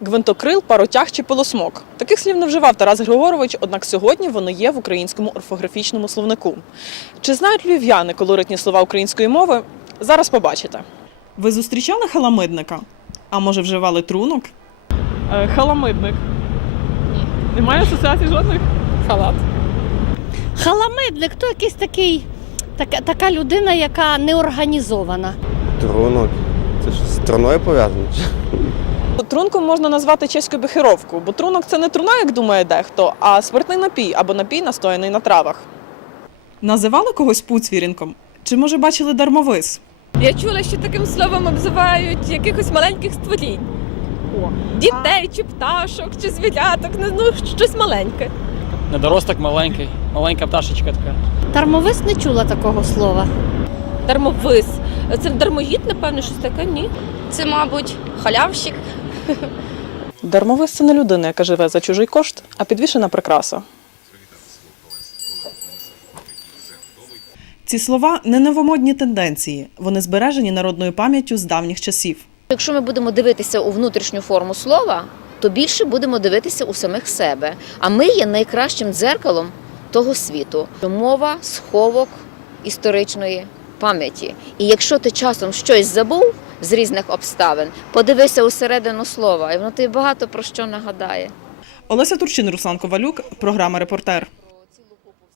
гвинтокрил, паротяг чи полосмок. Таких слів не вживав Тарас Григорович, однак сьогодні вони є в українському орфографічному словнику. Чи знають львів'яни колоритні слова української мови? Зараз побачите. Ви зустрічали халамидника? А може вживали трунок? халамидник. Ні. Немає асоціацій жодних? Халат. Халамидник то якийсь такий, така, така людина, яка не організована. Трунок. Це що, з труною пов'язано? Трунком можна назвати чеську бехеровку, бо трунок це не труна, як думає дехто, а спиртний напій або напій, настояний на травах. Називали когось пуцвірінком? Чи може бачили дармовис? Я чула, що таким словом обзивають якихось маленьких створінь. Дітей, чи пташок, чи звіряток, ну щось маленьке. Недоросток маленький, маленька пташечка така. Дармовис не чула такого слова. Дармовис. Це дармоїд, напевно, щось таке, ні. Це, мабуть, халявщик. Дармовис це не людина, яка живе за чужий кошт, а підвішена прикраса. Ці слова не новомодні тенденції. Вони збережені народною пам'яттю з давніх часів. Якщо ми будемо дивитися у внутрішню форму слова, то більше будемо дивитися у самих себе. А ми є найкращим дзеркалом того світу. Мова сховок історичної пам'яті. І якщо ти часом щось забув з різних обставин, подивися усередину слова, і воно тобі багато про що нагадає. Олеся Турчин, Руслан Ковалюк, програма Репортер.